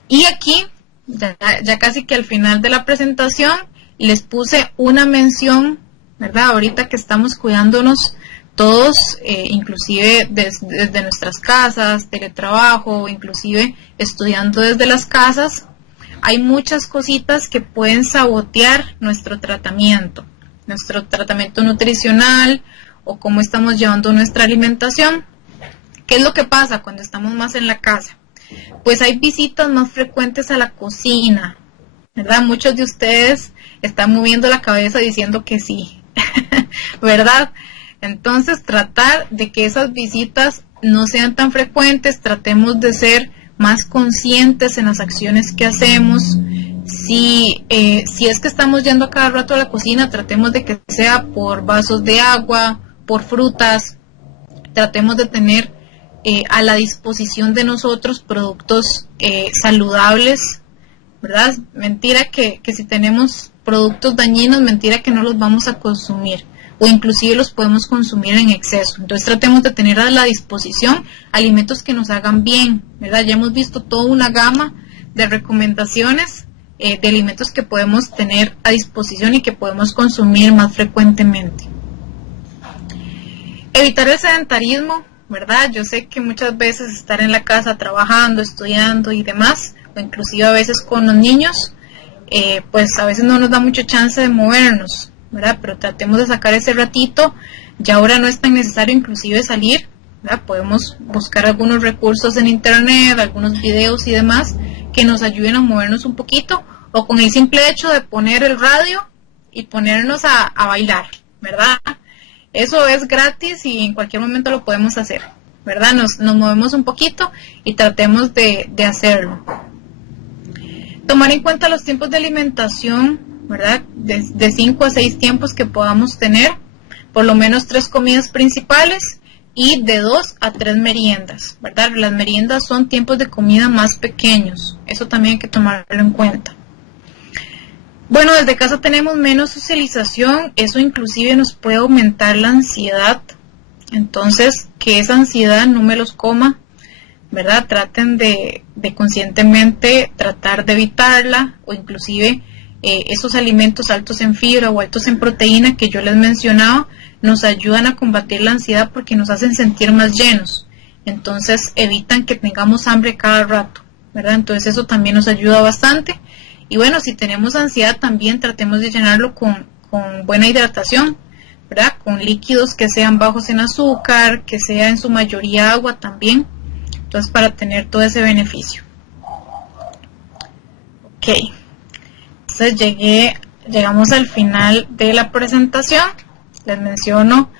Y aquí, ya casi que al final de la presentación, les puse una mención, ¿verdad? Ahorita que estamos cuidándonos todos, inclusive desde nuestras casas, teletrabajo, inclusive estudiando desde las casas, hay muchas cositas que pueden sabotear nuestro tratamiento nutricional o cómo estamos llevando nuestra alimentación. ¿Qué es lo que pasa cuando estamos más en la casa? Pues hay visitas más frecuentes a la cocina, ¿verdad? Muchos de ustedes están moviendo la cabeza diciendo que sí, ¿verdad? Entonces tratar de que esas visitas no sean tan frecuentes, tratemos de ser más conscientes en las acciones que hacemos. Si es que estamos yendo a cada rato a la cocina, tratemos de que sea por vasos de agua, por frutas, tratemos de tener a la disposición de nosotros productos saludables, ¿verdad? Mentira que si tenemos productos dañinos, mentira que no los vamos a consumir, o inclusive los podemos consumir en exceso. Entonces tratemos de tener a la disposición alimentos que nos hagan bien, ¿verdad? Ya hemos visto toda una gama de recomendaciones de alimentos que podemos tener a disposición y que podemos consumir más frecuentemente. Evitar el sedentarismo, ¿verdad? Yo sé que muchas veces estar en la casa trabajando, estudiando y demás, o inclusive a veces con los niños, pues a veces no nos da mucha chance de movernos, ¿verdad? Pero tratemos de sacar ese ratito. Ya ahora no es tan necesario inclusive salir, ¿verdad? Podemos buscar algunos recursos en internet, algunos videos y demás que nos ayuden a movernos un poquito, o con el simple hecho de poner el radio y ponernos a bailar, ¿verdad? Eso es gratis y en cualquier momento lo podemos hacer, ¿verdad? Nos movemos un poquito y tratemos de hacerlo. Tomar en cuenta los tiempos de alimentación, ¿verdad? De 5 a 6 tiempos que podamos tener, por lo menos 3 comidas principales y de 2 a 3 meriendas, ¿verdad? Las meriendas son tiempos de comida más pequeños, eso también hay que tomarlo en cuenta. Bueno, desde casa tenemos menos socialización, eso inclusive nos puede aumentar la ansiedad, entonces que esa ansiedad no me los coma, ¿verdad? Traten de conscientemente tratar de evitarla, o inclusive esos alimentos altos en fibra o altos en proteína que yo les mencionaba nos ayudan a combatir la ansiedad porque nos hacen sentir más llenos, entonces evitan que tengamos hambre cada rato, ¿verdad? Entonces eso también nos ayuda bastante. Y bueno, si tenemos ansiedad también tratemos de llenarlo con con buena hidratación, ¿verdad? Con líquidos que sean bajos en azúcar, que sea en su mayoría agua también. Entonces, para tener todo ese beneficio. Ok. Entonces, llegamos al final de la presentación. Les menciono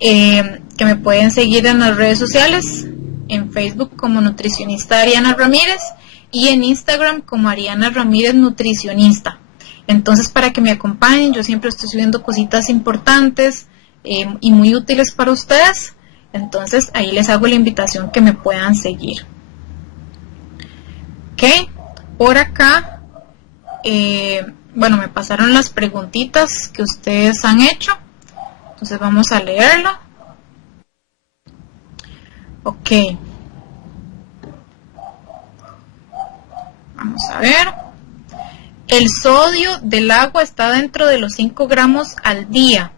que me pueden seguir en las redes sociales, en Facebook como nutricionista Ariana Ramírez y en Instagram como Ariana Ramírez Nutricionista. Entonces, para que me acompañen, yo siempre estoy subiendo cositas importantes y muy útiles para ustedes. Entonces, ahí les hago la invitación que me puedan seguir. Ok, por acá, bueno, me pasaron las preguntitas que ustedes han hecho. Entonces, vamos a leerlo. Ok. Vamos a ver. El sodio del agua está dentro de los 5 gramos al día.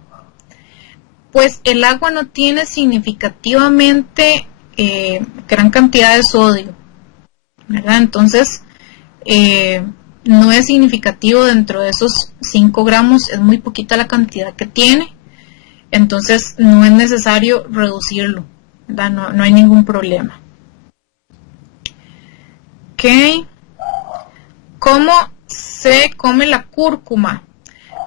Pues el agua no tiene significativamente gran cantidad de sodio, ¿verdad? Entonces, no es significativo dentro de esos 5 gramos, es muy poquita la cantidad que tiene. Entonces, no es necesario reducirlo, ¿verdad? No hay ningún problema. Ok. ¿Cómo se come la cúrcuma?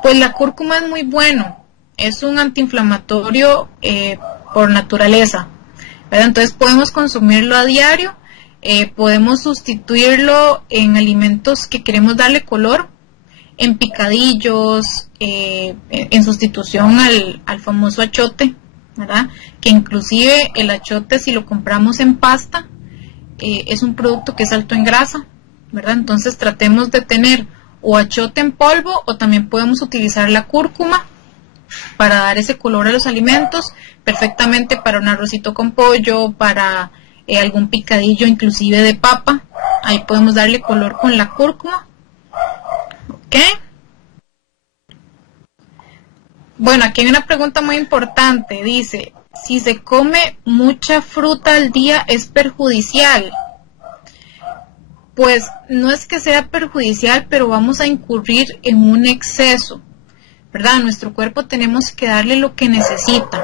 Pues la cúrcuma es muy bueno. Es un antiinflamatorio por naturaleza, ¿verdad? Entonces podemos consumirlo a diario, podemos sustituirlo en alimentos que queremos darle color, en picadillos, en sustitución al famoso achote, ¿verdad? Que inclusive el achote, si lo compramos en pasta, es un producto que es alto en grasa, ¿verdad? Entonces tratemos de tener o achote en polvo o también podemos utilizar la cúrcuma para dar ese color a los alimentos, perfectamente para un arrocito con pollo, para algún picadillo inclusive de papa. Ahí podemos darle color con la cúrcuma. Ok. Bueno, aquí hay una pregunta muy importante. Dice, si se come mucha fruta al día, ¿es perjudicial? Pues no es que sea perjudicial, pero vamos a incurrir en un exceso, ¿verdad? A nuestro cuerpo tenemos que darle lo que necesita,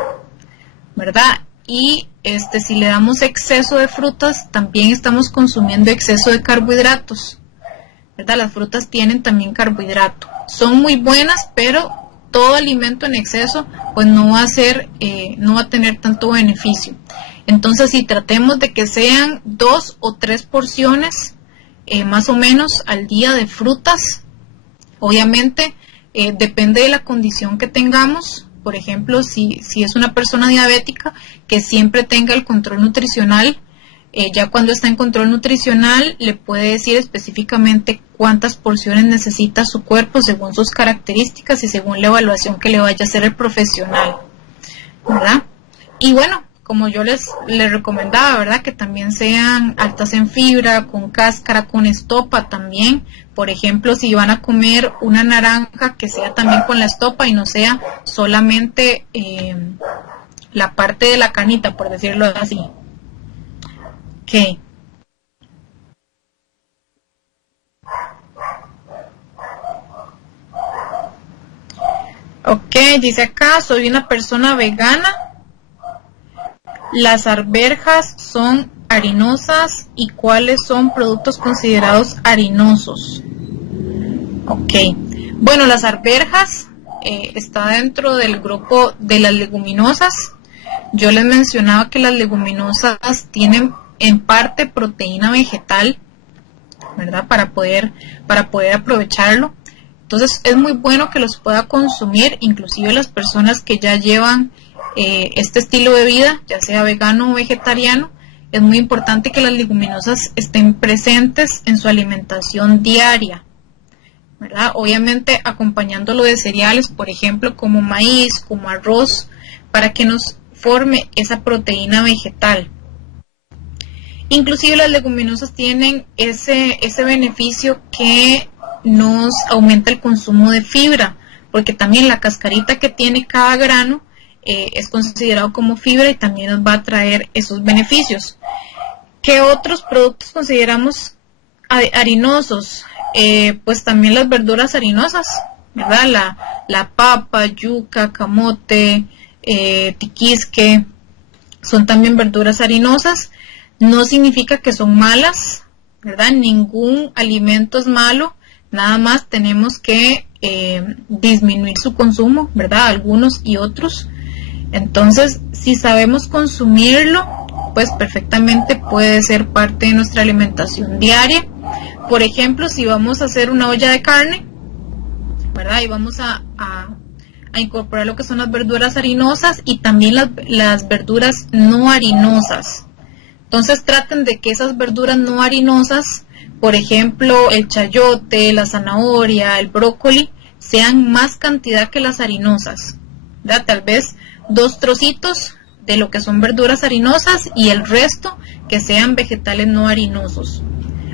¿verdad? Y si le damos exceso de frutas, también estamos consumiendo exceso de carbohidratos, ¿verdad? Las frutas tienen también carbohidrato. Son muy buenas, pero todo alimento en exceso, pues no va a tener tanto beneficio. Entonces, si tratemos de que sean 2 o 3 porciones, más o menos al día de frutas, obviamente, depende de la condición que tengamos. Por ejemplo, si es una persona diabética, que siempre tenga el control nutricional. Ya cuando está en control nutricional, le puede decir específicamente cuántas porciones necesita su cuerpo según sus características y según la evaluación que le vaya a hacer el profesional, ¿verdad? Y bueno, como yo les recomendaba, ¿verdad? Que también sean altas en fibra, con cáscara, con estopa también. Por ejemplo, si van a comer una naranja, que sea también con la estopa y no sea solamente la parte de la canita, por decirlo así. Ok. Ok, dice acá, soy una persona vegana. Las arvejas son harinosas y cuáles son productos considerados harinosos. Ok, bueno, las arvejas está dentro del grupo de las leguminosas. Yo les mencionaba que las leguminosas tienen en parte proteína vegetal, ¿verdad? Para poder aprovecharlo. Entonces es muy bueno que los pueda consumir, inclusive las personas que ya llevan este estilo de vida, ya sea vegano o vegetariano. Es muy importante que las leguminosas estén presentes en su alimentación diaria, ¿verdad? Obviamente acompañándolo de cereales, por ejemplo, como maíz, como arroz, para que nos forme esa proteína vegetal. Inclusive las leguminosas tienen ese beneficio que nos aumenta el consumo de fibra, porque también la cascarita que tiene cada grano es considerado como fibra y también nos va a traer esos beneficios. ¿Qué otros productos consideramos harinosos? Pues también las verduras harinosas, ¿verdad? La papa, yuca, camote, tiquisque, son también verduras harinosas. No significa que son malas, ¿verdad? Ningún alimento es malo, nada más tenemos que disminuir su consumo, ¿verdad? Algunos y otros. Entonces, si sabemos consumirlo, pues perfectamente puede ser parte de nuestra alimentación diaria. Por ejemplo, si vamos a hacer una olla de carne, ¿verdad? Y vamos a incorporar lo que son las verduras harinosas y también las verduras no harinosas. Entonces traten de que esas verduras no harinosas, por ejemplo, el chayote, la zanahoria, el brócoli, sean más cantidad que las harinosas, ¿verdad? Tal vez 2 trocitos de lo que son verduras harinosas y el resto que sean vegetales no harinosos.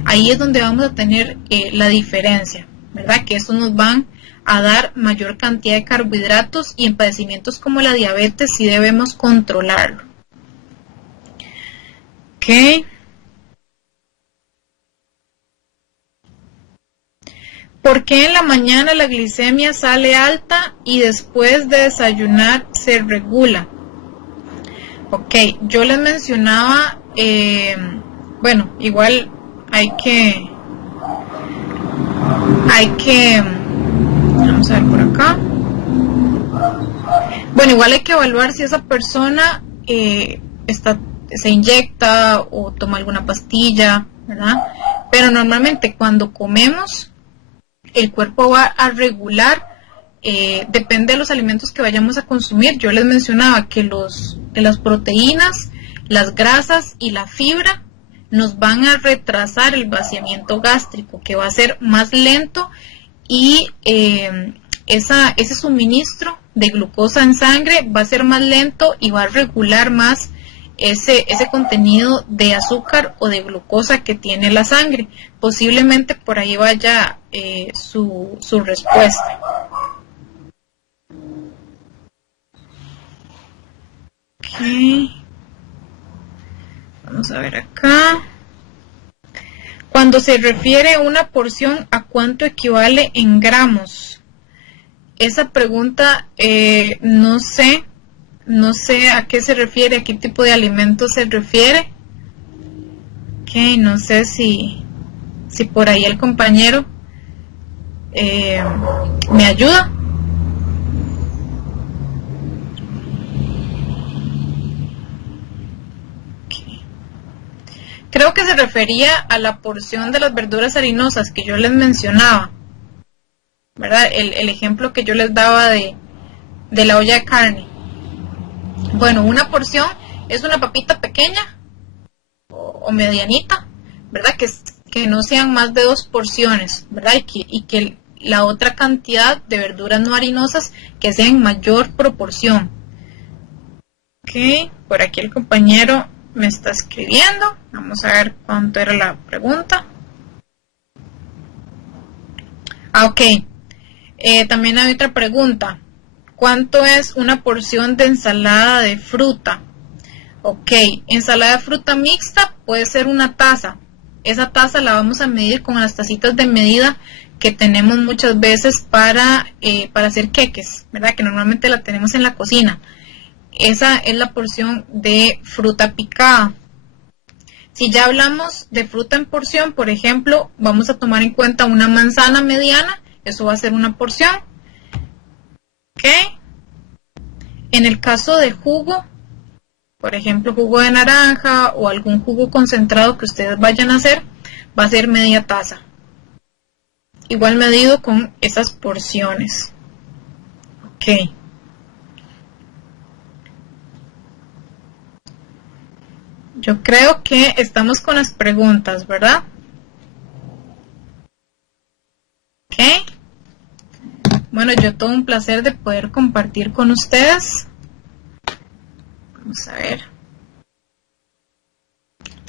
Ahí es donde vamos a tener la diferencia, ¿verdad? Que eso nos van a dar mayor cantidad de carbohidratos, y en padecimientos como la diabetes sí debemos controlarlo. Ok. ¿Por qué en la mañana la glicemia sale alta y después de desayunar se regula? Ok, yo les mencionaba, bueno, igual hay que, vamos a ver por acá. Bueno, igual hay que evaluar si esa persona se inyecta o toma alguna pastilla, ¿verdad? Pero normalmente cuando comemos, el cuerpo va a regular, depende de los alimentos que vayamos a consumir. Yo les mencionaba que las proteínas, las grasas y la fibra nos van a retrasar el vaciamiento gástrico, que va a ser más lento, y ese suministro de glucosa en sangre va a ser más lento y va a regular más ese contenido de azúcar o de glucosa que tiene la sangre. Posiblemente por ahí vaya su respuesta. Okay. Vamos a ver acá. Cuando se refiere a una porción, ¿a cuánto equivale en gramos? Esa pregunta no sé a qué se refiere, a qué tipo de alimento se refiere. Ok, no sé si por ahí el compañero me ayuda. Creo que se refería a la porción de las verduras harinosas que yo les mencionaba, ¿verdad? El ejemplo que yo les daba de la olla de carne. Bueno, una porción es una papita pequeña o medianita, ¿verdad? Que no sean más de 2 porciones, ¿verdad? Y que la otra cantidad de verduras no harinosas que sea en mayor proporción. Ok, por aquí el compañero me está escribiendo. Vamos a ver cuánto era la pregunta. Ok. También hay otra pregunta. ¿Cuánto es una porción de ensalada de fruta? Ok, ensalada de fruta mixta puede ser una taza. Esa taza la vamos a medir con las tacitas de medida que tenemos muchas veces para hacer queques, ¿verdad? Que normalmente la tenemos en la cocina. Esa es la porción de fruta picada. Si ya hablamos de fruta en porción, por ejemplo, vamos a tomar en cuenta una manzana mediana. Eso va a ser una porción. ¿Ok? En el caso de jugo, por ejemplo, jugo de naranja o algún jugo concentrado que ustedes vayan a hacer, va a ser media taza. Igual medido con esas porciones. Ok. Yo creo que estamos con las preguntas, ¿verdad? Ok. Bueno, yo todo un placer de poder compartir con ustedes. Vamos a ver.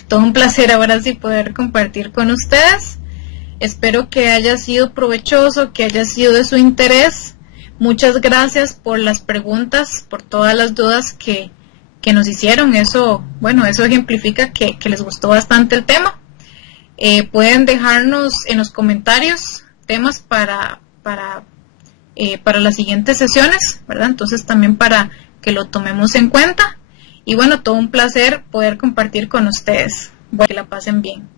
Todo un placer ahora sí poder compartir con ustedes. Espero que haya sido provechoso, que haya sido de su interés. Muchas gracias por las preguntas, por todas las dudas que nos hicieron. Eso, bueno, eso ejemplifica que les gustó bastante el tema. Pueden dejarnos en los comentarios temas para para las siguientes sesiones, ¿verdad? Entonces también para que lo tomemos en cuenta. Y bueno, todo un placer poder compartir con ustedes. Bueno, que la pasen bien.